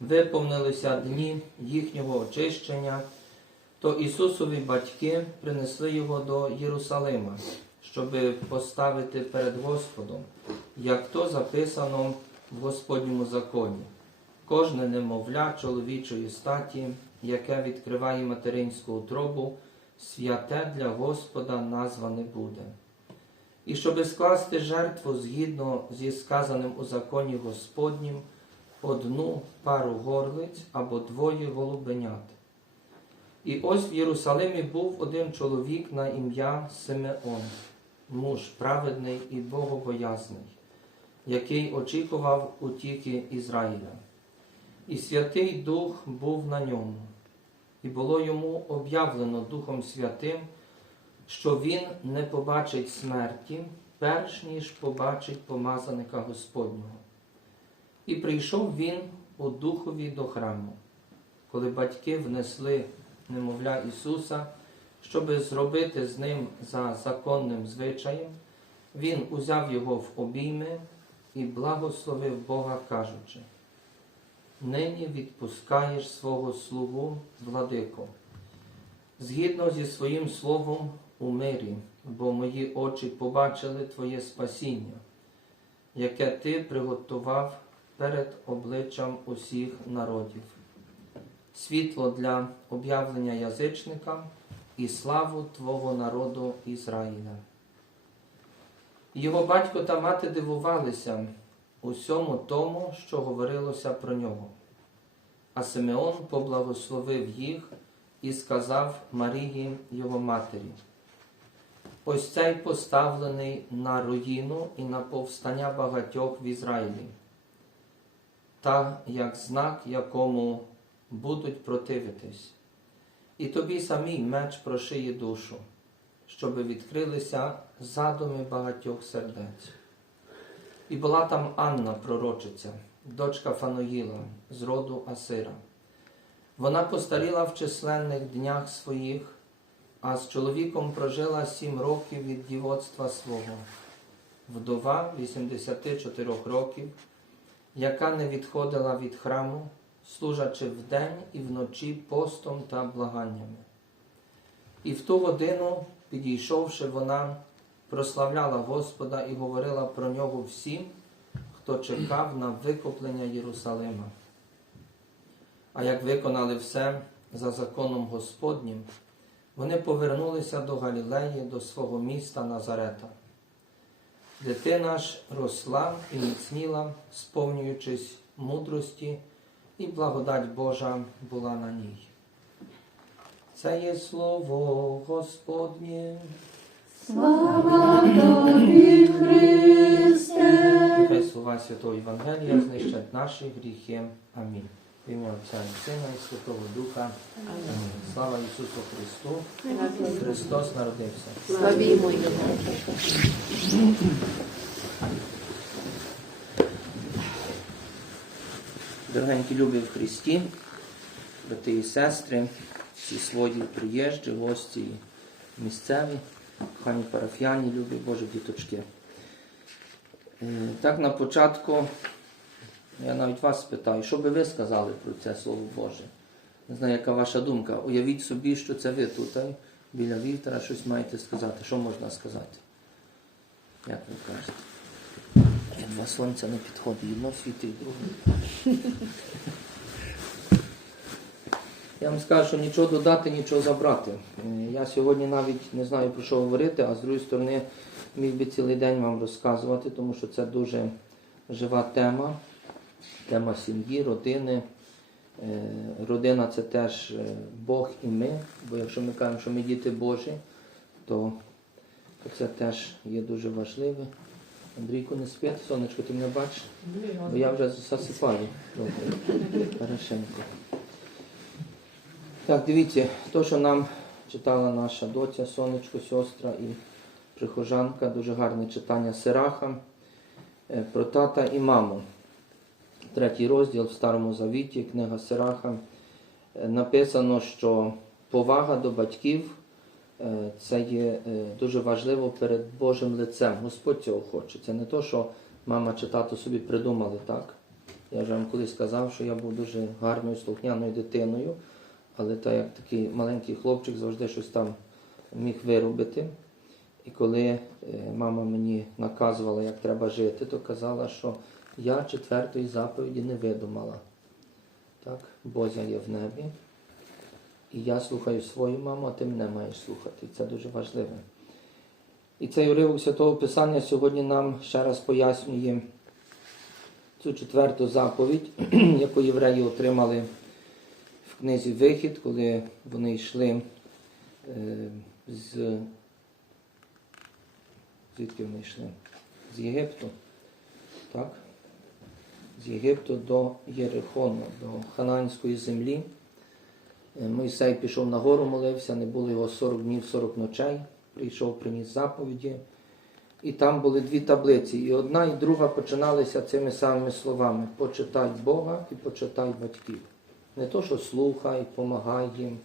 Виповнилися дні їхнього очищення, то Ісусові батьки принесли його до Єрусалима, щоби поставити перед Господом, як то записано в Господньому законі. Кожне немовля чоловічої статі, яке відкриває материнську утробу, святе для Господа назване буде. І щоби скласти жертву згідно зі сказаним у законі Господнім, одну пару горлиць або двоє голубенят. І ось в Єрусалимі був один чоловік на ім'я Симеон, муж праведний і богобоязний, який очікував утіки Ізраїля. І Святий Дух був на ньому, і було йому об'явлено Духом Святим, що він не побачить смерті, перш ніж побачить помазаника Господнього. І прийшов він у духові до храму, коли батьки внесли немовля Ісуса, щоби зробити з ним за законним звичаєм, він узяв його в обійми і благословив Бога, кажучи, нині відпускаєш свого слугу, владико, згідно зі своїм словом у мирі, бо мої очі побачили Твоє спасіння, яке Ти приготував перед обличчям усіх народів, світло для об'явлення язичникам і славу Твого народу Ізраїля. Його батько та мати дивувалися усьому тому, що говорилося про нього. А Симеон поблагословив їх і сказав Марії його матері. Ось цей поставлений на руїну і на повстання багатьох в Ізраїлі, та як знак, якому будуть противитись. І тобі самій меч прошиє душу, щоби відкрилися задуми багатьох сердець. І була там Анна, пророчиця, дочка Фаноїла, з роду Асира. Вона постаріла в численних днях своїх, а з чоловіком прожила сім років від дівоцтва свого, вдова 84 років, яка не відходила від храму, служачи вдень і вночі постом та благаннями. І в ту годину, підійшовши вона, прославляла Господа і говорила про нього всім, хто чекав на викуплення Єрусалима. А як виконали все за законом Господнім, вони повернулися до Галілеї, до свого міста Назарета. Дитина ж росла і міцніла, сповнюючись мудрості, і благодать Божа була на ній. Це є слово Господнє. Слава Тобі, Христе. Нехай слова Святого Євангелія знищать наші гріхи. Амінь. Ім'я Отця і Сина і Святого Духа. Амінь. Слава Ісусу Христу! Христос народився. Славімо Його. Дорогенькі любі в Христі, брати і сестри, всі свої приїжджі, гості і місцеві, хані парафіяні, любі Божі діточки. Е, Так на початку я навіть вас спитаю, що би ви сказали про це Слово Боже? Не знаю, яка ваша думка. Уявіть собі, що це ви тут, біля вівтора, щось маєте сказати. Що можна сказати? Як ви кажете? Я два сонця не підходить, одно світить, друге. Я вам скажу, що нічого додати, нічого забрати. Е, Я сьогодні навіть не знаю про що говорити, а з другої сторони міг би цілий день вам розказувати, тому що це дуже жива тема. Тема сім'ї, родини. Е, Родина це теж е, Бог і ми. Бо якщо ми кажемо, що ми діти Божі, то, це теж є дуже важливе. Андрійко не спить, сонечко, ти мене бачиш? Бо я вже засипаю. Хорошенько. Так, дивіться, то, що нам читала наша доця, сонечко, сестра і прихожанка, дуже гарне читання Сираха. е, про тата і маму. Третій розділ в Старому Завіті, книга Сираха. Е, Написано, що повага до батьків е, це є е, дуже важливо перед Божим лицем. Господь цього хоче. Це не то, що мама чи тато собі придумали так. Я вже вам колись сказав, що я був дуже гарною слухняною дитиною, але так як такий маленький хлопчик завжди щось там міг виробити. І коли мама мені наказувала, як треба жити, то казала, що я четвертої заповіді не видумала. Так, Бозя є в небі. І я слухаю свою маму, а ти мене маєш слухати. Це дуже важливо. І цей уривок Святого Писання сьогодні нам ще раз пояснює цю четверту заповідь, яку євреї отримали в книзі Вихід, коли вони йшли е, з. Звідки вони йшли? З Єгипту. Так? З Єгипту до Єрихону, до Хананської землі. Е, Мойсей пішов на гору, молився, не було його 40 днів, 40 ночей. Прийшов, приніс заповіді. І там були дві таблиці. І одна, і друга починалися цими самими словами: почитай Бога і почитай батьків. Не то, що слухай, помагай їм,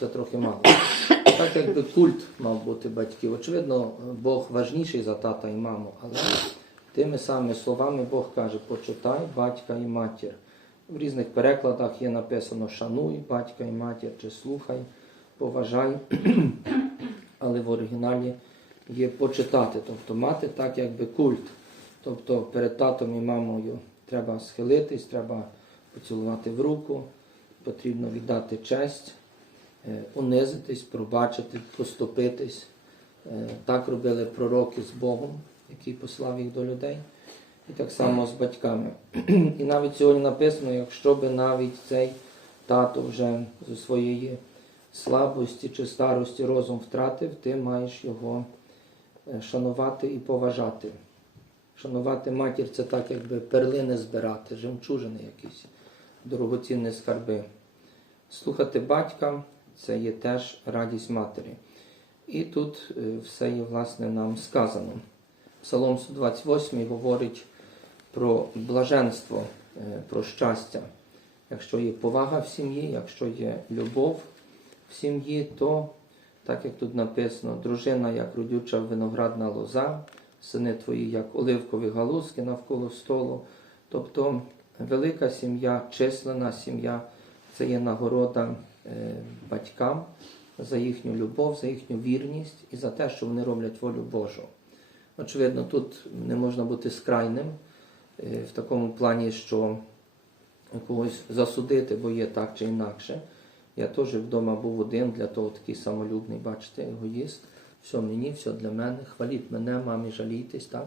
це трохи мало. Так якби культ мав бути батьків. Очевидно, Бог важніший за тата і маму, але тими самими словами Бог каже, почитай батька і матір. В різних перекладах є написано шануй батька і матір, чи слухай, поважай, але в оригіналі є почитати, тобто мати так якби культ. Тобто перед татом і мамою треба схилитись, треба поцілувати в руку, потрібно віддати честь, е, унизитись, пробачити, поступитись. Е, Так робили пророки з Богом, який послав їх до людей. І так само з батьками. І навіть сьогодні написано, якщо би навіть цей тато вже зі своєї слабості чи старості розум втратив, ти маєш його е, шанувати і поважати. Шанувати матір це так, якби перлини збирати, жемчужини якісь, дорогоцінні скарби. Слухати батька це є теж радість матері. І тут е, все є власне нам сказано. Псалом 128 говорить про блаженство, е, про щастя. Якщо є повага в сім'ї, якщо є любов в сім'ї, то, так як тут написано, дружина як родюча виноградна лоза, сини твої як оливкові галузки навколо столу. Тобто велика сім'я, числена сім'я це є нагорода е, батькам за їхню любов, за їхню вірність і за те, що вони роблять волю Божу. Очевидно, тут не можна бути скрайним е, в такому плані, що когось засудити, бо є так чи інакше. Я теж вдома був один для того такий самолюбний, бачите, егоїст. Все мені, все для мене, хваліть мене, мамі, жалійтесь, так?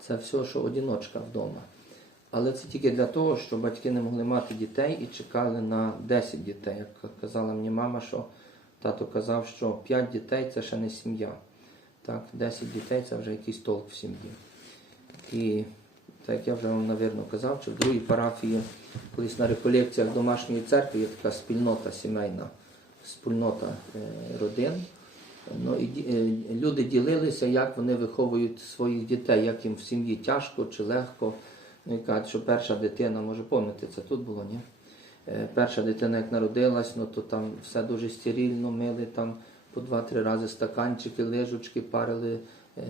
Це все, що одіночка вдома. Але це тільки для того, що батьки не могли мати дітей і чекали на 10 дітей. Як казала мені мама, що тато казав, що 5 дітей це ще не сім'я. Так, 10 дітей це вже якийсь толк в сім'ї. І так я вже вам, навірно, казав, що в другій парафії, колись на реколекціях домашньої церкви є така спільнота сімейна, спільнота е, родин. Ну, і е, люди ділилися, як вони виховують своїх дітей, як їм в сім'ї тяжко чи легко. Ну і кажуть, що перша дитина, може пам'ятаєте, це тут було, ні? Е, Перша дитина, як народилась, ну то там все дуже стерильно, мили там по два-три рази стаканчики, лижучки, парили е,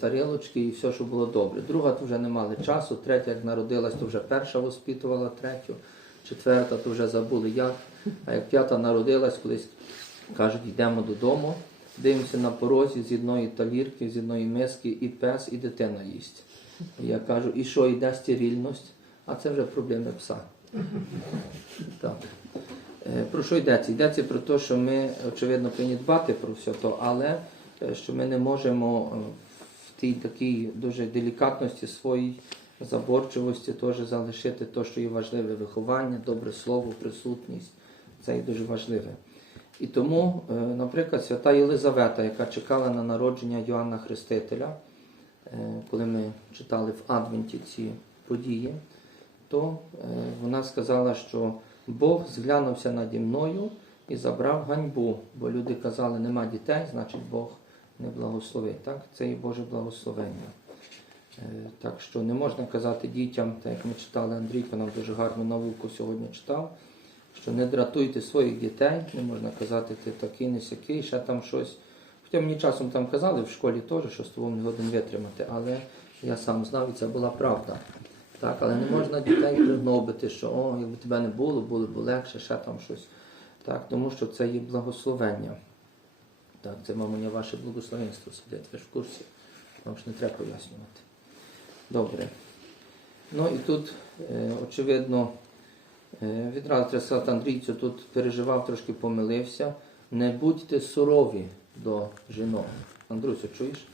тарілочки і все, що було добре. Друга то вже не мали часу, третя, як народилась, то вже перша воспитувала третю, четверта, то вже забули як. А як п'ята народилась, колись кажуть, йдемо додому, дивимося на порозі з одної талірки, з одної миски, і пес, і дитина їсть. Я кажу, і що, йде стерильність? А це вже проблеми пса. Так. Е, Про що йдеться? Йдеться про те, що ми, очевидно, повинні дбати про все то, але е, що ми не можемо е, в тій такій дуже делікатності своїй заборчивості теж залишити те, що є важливе виховання, добре слово, присутність. Це є дуже важливе. І тому, наприклад, свята Єлизавета, яка чекала на народження Йоанна Хрестителя, коли ми читали в Адвенті ці події, то вона сказала, що Бог зглянувся наді мною і забрав ганьбу, бо люди казали, нема дітей, значить Бог не благословить. Так? Це і Боже благословення. Е, Так що не можна казати дітям, так як ми читали Андрійко, нам дуже гарну науку сьогодні читав, що не дратуйте своїх дітей, не можна казати, ти такий, не сякий, ще там щось. Хоча мені часом там казали в школі теж, що з тобою не годин витримати, але я сам знав, і це була правда. Так, але не можна дітей пригнобити, що о, якби тебе не було, було б легше, ще там щось. Так, тому що це є благословення. Так, це, мамоня, ваше благословенство сидить, ви ж в курсі. Вам ж не треба пояснювати. Добре. Ну і тут, е, очевидно, е, відразу треба Андрійцю тут переживав, трошки помилився. Не будьте сурові до жінок. Андрюсю, чуєш?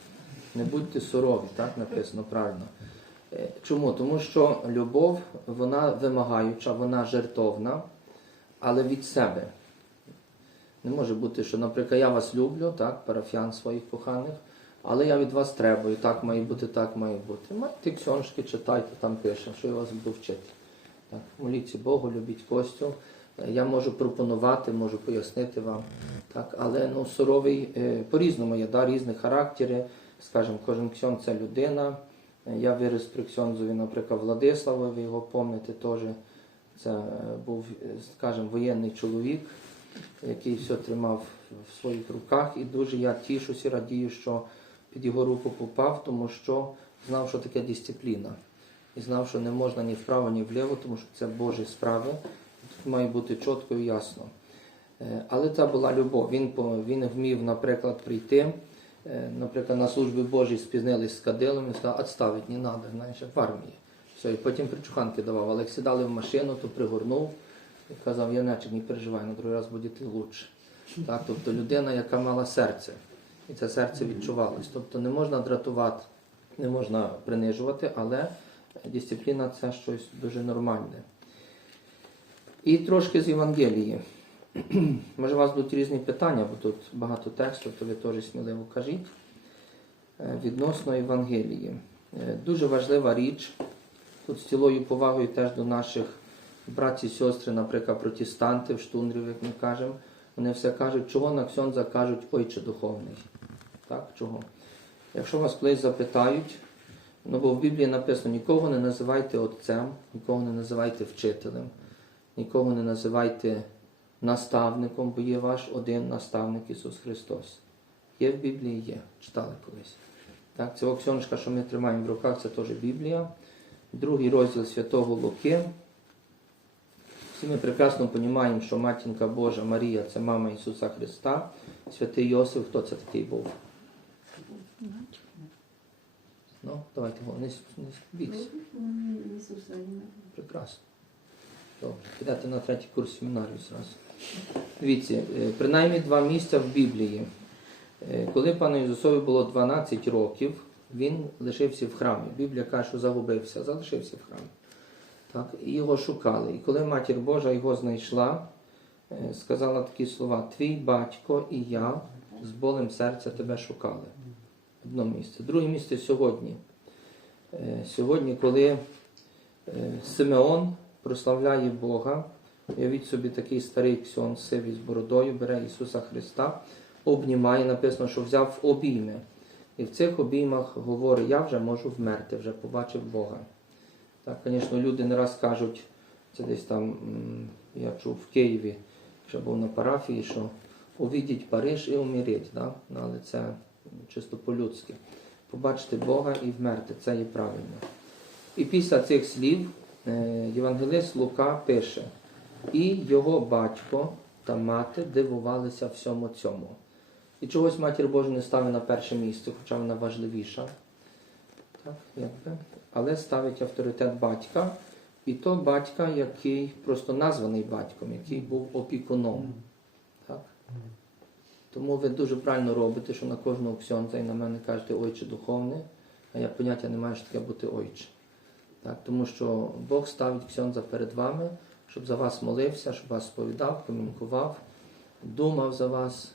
Не будьте сурові, так написано правильно. Е, Чому? Тому що любов, вона вимагаюча, вона жертовна, але від себе. Не може бути, що, наприклад, я вас люблю, так, парафіян своїх коханих, але я від вас требую, так має бути, так має бути. Майте ксьоншки, читайте, там пише, що я вас буду вчити. Так, моліться Богу, любіть Костю. Е, Я можу пропонувати, можу пояснити вам. Так, але ну, суровий е, по-різному є, да, різні характери. Скажімо, кожен ксьон це людина. Я виріс при ксьонзові, наприклад, Владислава, ви його пам'ятаєте теж. Це е, був, е, скажімо, воєнний чоловік, який все тримав в своїх руках. І дуже я тішуся, радію, що під його руку попав, тому що знав, що таке дисципліна. І знав, що не можна ні вправо, ні вліво, тому що це Божі справи. Тут має бути чітко і ясно. Е, Але це була любов. Він, він вмів, наприклад, прийти, наприклад, на службі Божій спізнились з кадилом і сказав, відставити, не треба, знаєш, в армії. Все, і потім причуханки давав. Але як сідали в машину, то пригорнув і казав, Янечик, не переживай, на другий раз буде лучше. Так, тобто людина, яка мала серце, і це серце відчувалось. Тобто не можна дратувати, не можна принижувати, але дисципліна це щось дуже нормальне. І трошки з Євангелії. Може, у вас будуть різні питання, бо тут багато тексту, то ви теж сміливо кажіть. Е, Відносно Євангелії. Е, Дуже важлива річ. Тут з цілою повагою теж до наших братів і сестри, наприклад, протестантів, штундрів, як ми кажемо. Вони все кажуть, чого на ксьонза кажуть ойче духовний. Так, чого? Якщо вас колись запитають, ну бо в Біблії написано, нікого не називайте отцем, нікого не називайте вчителем, нікого не називайте наставником, бо є ваш один наставник Ісус Христос. Є в Біблії, є. Читали колись. Так, це оксьоншка, що ми тримаємо в руках, це теж Біблія. Другий розділ Святого Луки. Всі ми прекрасно розуміємо, що Матінка Божа Марія це мама Ісуса Христа. Святий Йосиф, хто це такий був? Ну, давайте го, не, не бійся. Прекрасно. Добре, підете на третій курс семінарію зразу. Дивіться, е, принаймні два місця в Біблії. Е, Коли пану Ісусові було 12 років, він лишився в храмі. Біблія каже, що загубився, залишився в храмі. Так, і його шукали. І коли матір Божа його знайшла, е, сказала такі слова: Твій батько і я з болем серця тебе шукали. Одне місце. Друге місце сьогодні. Сьогодні, коли Симеон прославляє Бога, уявіть собі такий старий ксьон сивий з бородою, бере Ісуса Христа, обнімає, написано, що взяв обійми. І в цих обіймах говорить, я вже можу вмерти, вже побачив Бога. Так, звісно, люди не раз кажуть, це десь там, я чув в Києві, що був на парафії, що увидіть Париж і уміріть. Да? Але це чисто по-людськи. Побачити Бога і вмерти, це є правильно. І після цих слів е, Євангелист Лука пише, і його батько та мати дивувалися всьому цьому. І чогось матір Божу не ставить на перше місце, хоча вона важливіша. Так, якби. Але ставить авторитет батька, і то батька, який просто названий батьком, який був опікуном. Так? Тому ви дуже правильно робите, що на кожного ксьонця і на мене кажете ойче духовне, а я поняття не маю, що таке бути ойче. Так? Тому що Бог ставить ксьонза перед вами, щоб за вас молився, щоб вас сповідав, комунікував, думав за вас,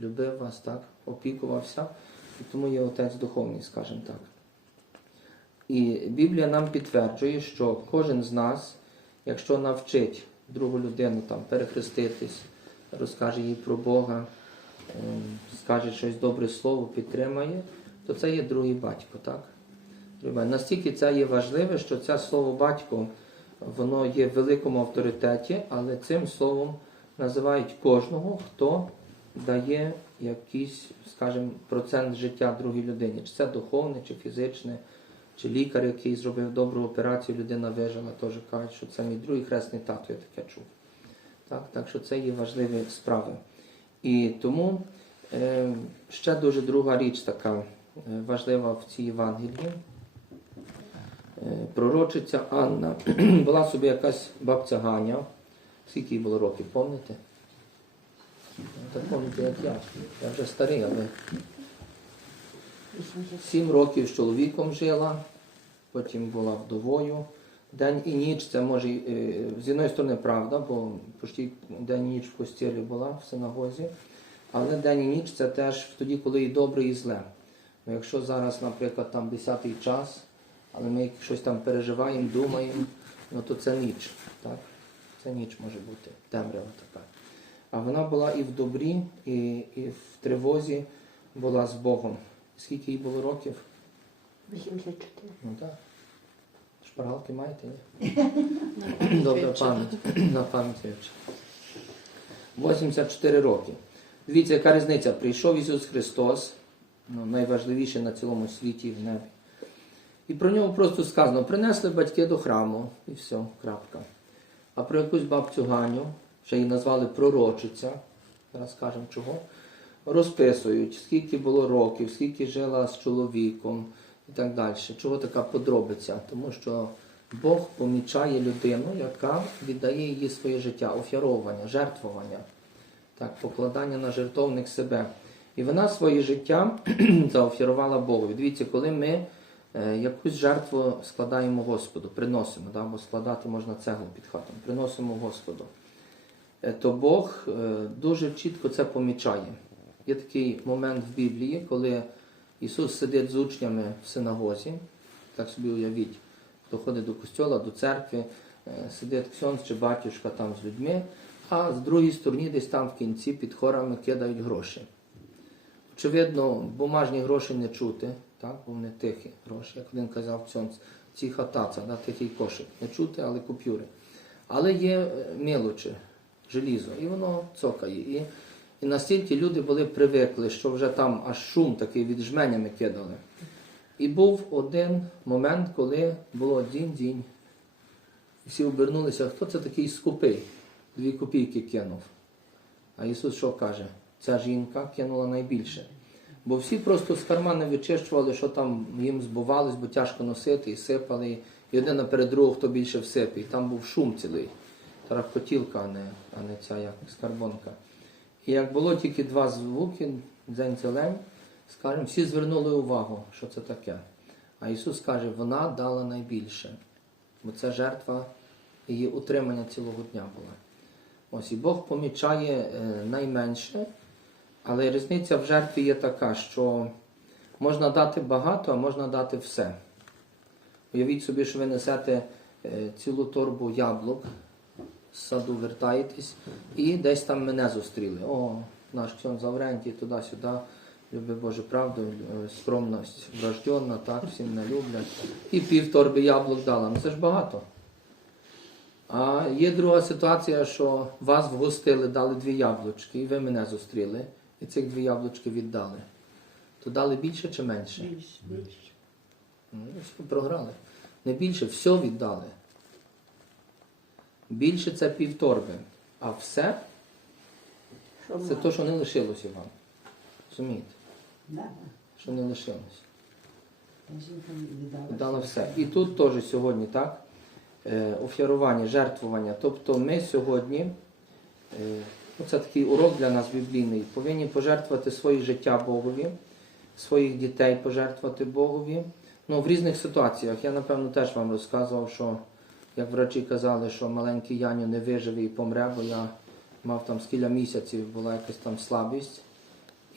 любив вас, так? опікувався. І тому є отець духовний, скажімо так. І Біблія нам підтверджує, що кожен з нас, якщо навчить другу людину там, перехреститись, розкаже їй про Бога, ем, скаже щось добре слово, підтримає, то це є другий батько. так? Настільки це є важливе, що це слово батько воно є в великому авторитеті, але цим словом називають кожного, хто дає якийсь, скажімо, процент життя другій людині. Чи це духовне, чи фізичне, чи лікар, який зробив добру операцію, людина вижила, теж кажуть, що це мій другий хресний тато, я таке чув. Так, так що це є важливі справи. І тому е, ще дуже друга річ така е, важлива в цій Євангелії. Пророчиця Анна була собі якась бабця Ганя. Скільки їй було років, пам'ятаєте? Так пам'ятаєте, як я. Я вже старий, але сім років з чоловіком жила, потім була вдовою. День і ніч це може е, з одної сторони правда, бо почти день і ніч в костілі була в синагозі. Але день і ніч це теж тоді, коли і добре, і зле. Ну, якщо зараз, наприклад, там 10-й час, але ми щось там переживаємо, думаємо, ну то це ніч. Так? Це ніч може бути, темрява така. А вона була і в добрі, і, і в тривозі була з Богом. Скільки їй було років? 84. Ну так. Шпаргалки маєте, ні? Добра пам'ять. На пам'ять вивчив. 84 роки. Дивіться, яка різниця. Прийшов Ісус Христос, ну, найважливіше на цілому світі в небі. І про нього просто сказано, принесли батьки до храму, і все, крапка. А про якусь бабцю Ганю, ще її назвали пророчиця, зараз скажемо чого, розписують, скільки було років, скільки жила з чоловіком і так далі. Чого така подробиця? Тому що Бог помічає людину, яка віддає їй своє життя, офяровування, жертвування, так, покладання на жертовник себе. І вона своє життя заофірувала Богу. Дивіться, коли ми якусь жертву складаємо Господу, приносимо, да, бо складати можна цеглу під хатом, приносимо Господу, е, то Бог е, дуже чітко це помічає. Є такий момент в Біблії, коли Ісус сидить з учнями в синагозі, так собі уявіть, хто ходить до костьола, до церкви, е, сидить ксьонз чи батюшка там з людьми, а з другої сторони десь там в кінці під хорами кидають гроші. Очевидно, бумажні гроші не чути, так, бо вони тихі гроші, як один казав ксьонз, ці да, тихий кошик. Не чути, але купюри. Але є е, мелочі, желізо, і воно цокає. І, і настільки люди були привикли, що вже там аж шум такий від жменями кидали. І був один момент, коли було дінь-дінь. Всі обернулися, хто це такий скупий? Дві копійки кинув. А Ісус що каже? Ця жінка кинула найбільше. Бо всі просто з кармани вичищували, що там їм збувалось, бо тяжко носити, і сипали. І один наперед другого, хто більше всипе. І там був шум цілий. Тарахкотілка, а не, а не ця як скарбонка. І як було тільки два звуки, дзень зелень, скажімо, всі звернули увагу, що це таке. А Ісус каже, вона дала найбільше. Бо це жертва її утримання цілого дня була. Ось і Бог помічає е, найменше, але різниця в жертві є така, що можна дати багато, а можна дати все. Уявіть собі, що ви несете е, цілу торбу яблук, з саду вертаєтесь, і десь там мене зустріли. О, наш ксьон Заврентій, туди-сюди, люби Боже правду, е, скромність врожденна, так, всі мене люблять. І пів торби яблук дала. Ну це ж багато. А є друга ситуація, що вас вгостили, дали дві яблучки, і ви мене зустріли, і цих дві яблучки віддали. То дали більше чи менше? Більше, більше. Ну, програли. Не більше, все віддали. Більше це півторби. А все Що це мало? те, що не лишилося вам. Розумієте? Да, Що не лишилося. віддала. Все. І тут теж сьогодні, так? Е, офярування, жертвування. Тобто ми сьогодні, е, це такий урок для нас біблійний, повинні пожертвувати своє життя Богові, своїх дітей пожертвувати Богові. Ну, в різних ситуаціях. Я, напевно, теж вам розказував, що як врачі казали, що маленький Яню не виживе і помре, бо я мав там скільки місяців, була якась там слабість.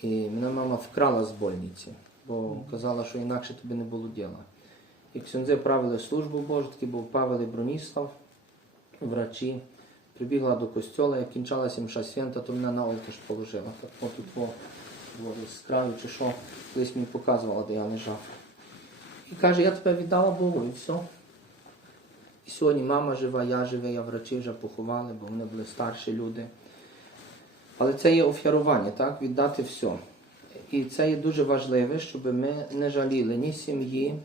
І мене мама вкрала з больниці, бо казала, що інакше тобі не було діла. І ксюнзи правили службу Божу, такий був Павел і Броніслав, врачі. Прибігла до костьола, як кінчалася мша свята, то мене на олтаж положила. Так, от во, з краю чи що, колись мені показувала, де я лежав. І каже, я тебе віддала Богу і все. І сьогодні мама жива, я живий, а врачі вже поховали, бо вони були старші люди. Але це є офярування, так? Віддати все. І це є дуже важливе, щоб ми не жаліли ні сім'ї,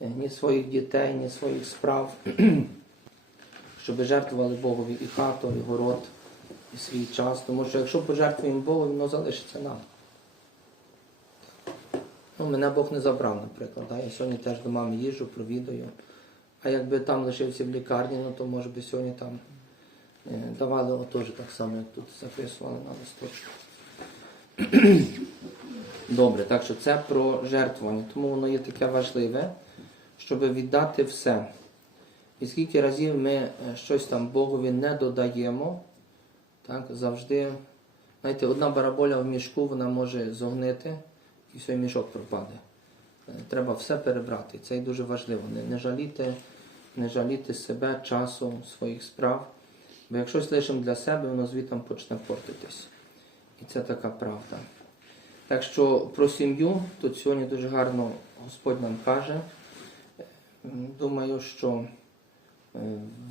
ні своїх дітей, ні своїх справ, щоб жертвували Богові і хату, і город, і свій час. Тому що якщо пожертвуємо Богу, воно залишиться нам. Ну, мене Бог не забрав, наприклад. Да? Я сьогодні теж до мами їжджу, провідую. А якби там лишився в лікарні, ну то може би сьогодні там е, давали отож так само, як тут записували на листочку. Добре, так що це про жертвування. Тому воно є таке важливе, щоб віддати все. І скільки разів ми е, щось там Богові не додаємо, так, завжди, знаєте, одна бараболя в мішку вона може зогнити і все, мішок пропаде. Е, Треба все перебрати. Це і дуже важливо. Не, не, жаліти, не жаліти себе, часу, своїх справ. Бо якщо лишимо для себе, воно звідти почне портитись. І це така правда. Так що про сім'ю тут сьогодні дуже гарно Господь нам каже. Думаю, що е,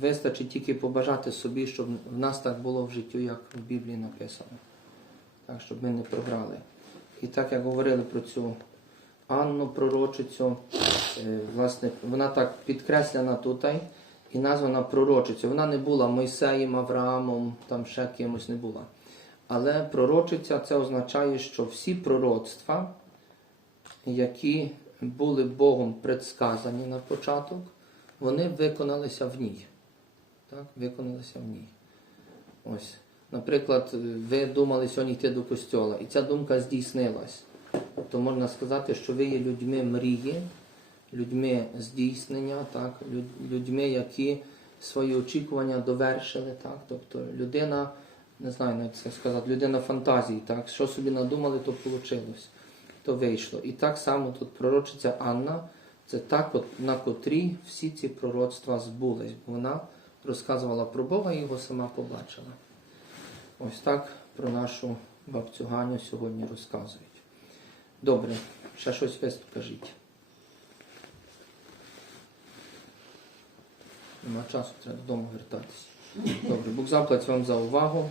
вистачить тільки побажати собі, щоб в нас так було в житті, як в Біблії написано. Так, щоб ми не програли. І так як говорили про цю Анну пророчицю, е, власне, вона так підкреслена тут і названа пророчицю. Вона не була Мойсеєм, Авраамом, там ще кимось не була. Але пророчиця це означає, що всі пророцтва, які були Богом предсказані на початок, вони виконалися в ній. Так? Виконалися в ній. Ось. Наприклад, ви думали сьогодні йти до костьола, і ця думка здійснилась. То можна сказати, що ви є людьми мрії, людьми здійснення, так? людьми, які свої очікування довершили. Так? Тобто людина, не знаю, як це сказати, людина фантазії, так? що собі надумали, то вийшло, то вийшло. І так само тут пророчиця Анна, це та, на котрій всі ці пророцтва збулись. Бо вона розказувала про Бога і його сама побачила. Ось так про нашу бабцю Ганю сьогодні розказують. Добре, ще щось ви скажіть. Нема часу, треба додому вертатися. Добре, Бог заплать вам за увагу.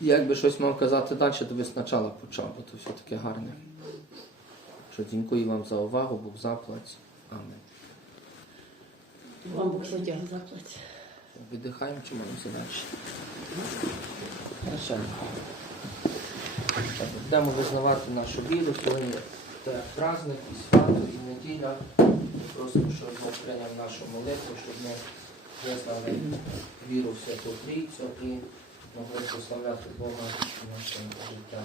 Якби щось мав казати далі, то би спочатку почав, бо то все таке гарне. Що дякую вам за увагу, Бог заплать. Амен. Вам Бог заплатить. Видихаємо чи маємо далі? Будемо визнавати нашу віру. Сьогодні праздник, і свято, і неділя. Просимо, щоб Бог прийняв нашу молитву, щоб ми визнали віру в Святу Трійцю і могли прославляти Бога в нашому життя.